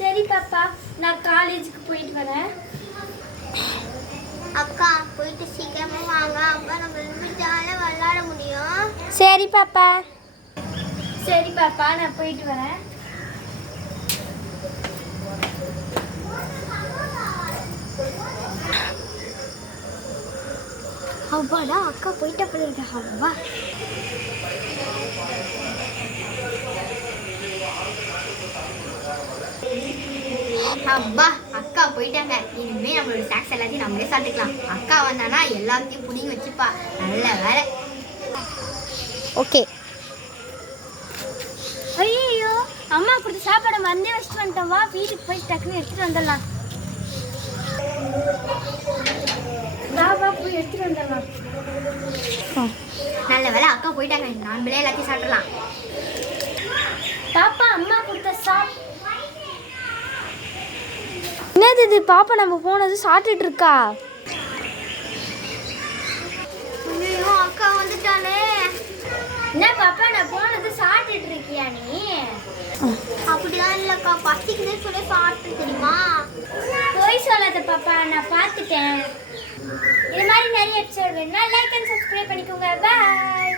சரி பாப்பா, நான் காலேஜுக்கு போயிட்டு வரேன். அக்கா போயிட்டு சீக்கிரமா வாங்க, அப்பா நம்ம ஜாலியாக விளையாட முடியும். சரி பாப்பா. சரி பாப்பா, நான் போயிட்டு வரேன். அவ்வாடா அக்கா போயிட்ட போல இருக்க. அவ்வா அப்பா அக்கா போயிட்டாங்க. இனிமே நம்மளோட ஸ்நாக்ஸ் எல்லாத்தையும் நம்மளே சாப்பிட்டுக்கலாம். அக்கா வந்தானா எல்லாத்தையும் புடிங்கி வச்சுப்பா. நல்ல வேலை. ஓகே. ஐயோ, அம்மா கொடுத்த சாப்பாடை மறந்தே வச்சுட்டு வந்துட்டோம். வா, வீட்டுக்கு போய் டக்குன்னு எடுத்துட்டு வந்துடலாம். வா போய் எடுத்துட்டு வந்துடலாம். நல்ல வேலை அக்கா போயிட்டாங்க. நம்மளே எல்லாத்தையும் சாப்பிடலாம். பாப்பா, அம்மா கொடுத்த என்னது இது? பாப்பா நம்ம போனது சாப்பிட்டுட்டு இருக்கா. ஐயோ அக்கா வந்துட்டானே. என்ன பாப்பா, நான் போனது சாப்பிட்டுட்டு இருக்கியா நீ? அப்படிதான் இல்லக்கா, பசிக்குதே சொல்லி சாப்பிட்டு தெரியுமா. போய் சொல்லாத பாப்பா, நான் பார்த்துட்டேன். இது மாதிரி நிறைய எபிசோட் வேணும்னா லைக் அண்ட் சப்ஸ்கிரைப் பண்ணிக்கோங்க. பாய்.